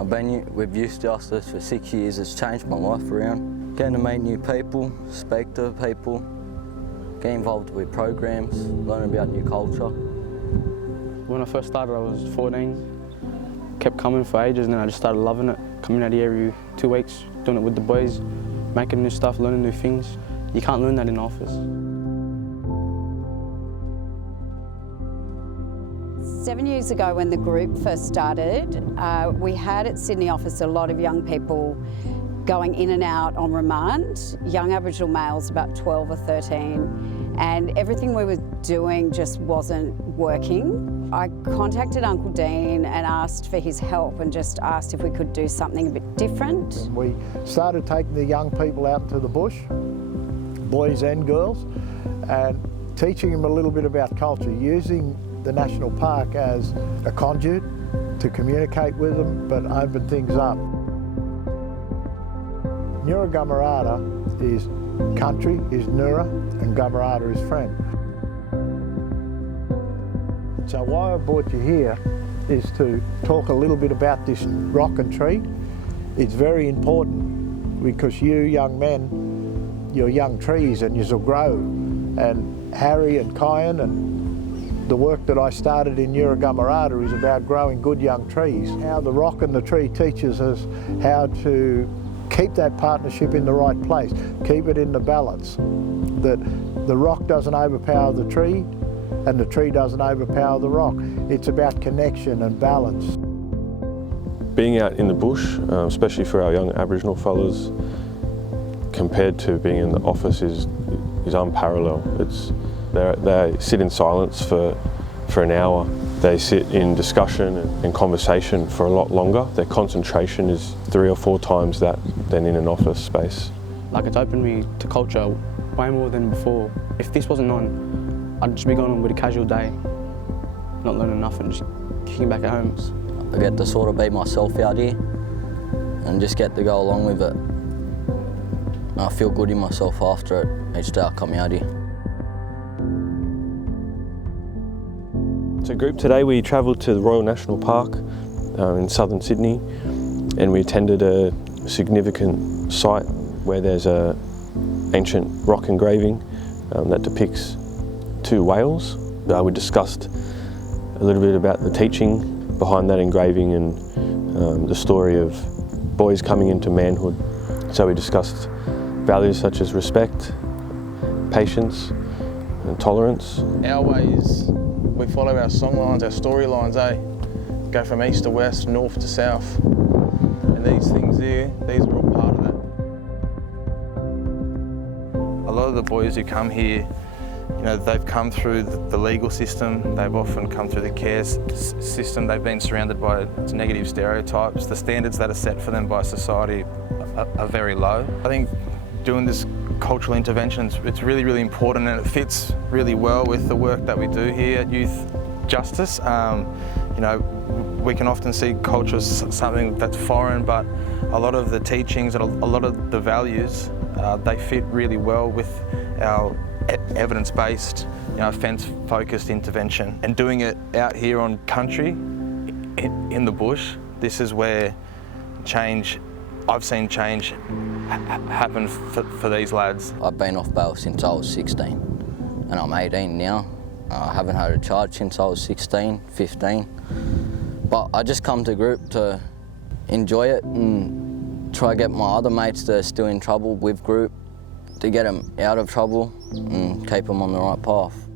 I've been with youth justice for 6 years. It's changed my life around. Getting to meet new people, speak to people, get involved with programs, learn about new culture. When I first started I was 14, kept coming for ages and then I just started loving it. Coming out here every 2 weeks, doing it with the boys, making new stuff, learning new things. You can't learn that in the office. 7 years ago when the group first started, we had at Sydney office a lot of young people going in and out on remand, young Aboriginal males about 12 or 13, and everything we were doing just wasn't working. I contacted Uncle Dean and asked for his help and just asked if we could do something a bit different. We started taking the young people out into the bush, boys and girls, and teaching them a little bit about culture, using the National Park as a conduit to communicate with them but open things up. Nura Gamarada is country, is Nura, and Gamarada is friend. So why I brought you here is to talk a little bit about this rock and tree. It's very important because you young men, you're young trees and you'll grow. And Harry and Kyan and the work that I started in Nura Gamarada is about growing good young trees. How the rock and the tree teaches us how to keep that partnership in the right place, keep it in the balance, that the rock doesn't overpower the tree and the tree doesn't overpower the rock. It's about connection and balance. Being out in the bush, especially for our young Aboriginal fellas, compared to being in the office is unparalleled. They sit in silence for an hour. They sit in discussion and conversation for a lot longer. Their concentration is 3 or 4 times that than in an office space. Like, it's opened me to culture way more than before. If this wasn't on, I'd just be going on with a casual day, not learning nothing, just kicking back at home. I get to sort of be myself out here and just get to go along with it. And I feel good in myself after it each day I come out here. So group, today we travelled to the Royal National Park in southern Sydney, and we attended a significant site where there's an ancient rock engraving that depicts 2 whales. We discussed a little bit about the teaching behind that engraving and the story of boys coming into manhood. So we discussed values such as respect, patience and tolerance. Our way is we follow our songlines, our storylines, Go from east to west, north to south. And these things here, these are all part of that. A lot of the boys who come here, you know, they've come through the legal system, they've often come through the care system, they've been surrounded by negative stereotypes. The standards that are set for them by society are very low. I think doing this cultural interventions, it's really, really important, and it fits really well with the work that we do here at Youth Justice. You know, we can often see culture as something that's foreign, but a lot of the teachings and a lot of the values, they fit really well with our evidence-based, you know, offence-focused intervention. And doing it out here on country, in the bush, this is where I've seen change happen for these lads. I've been off bail since I was 16 and I'm 18 now. I haven't had a charge since I was 16, 15. But I just come to group to enjoy it and try to get my other mates that are still in trouble with group to get them out of trouble and keep them on the right path.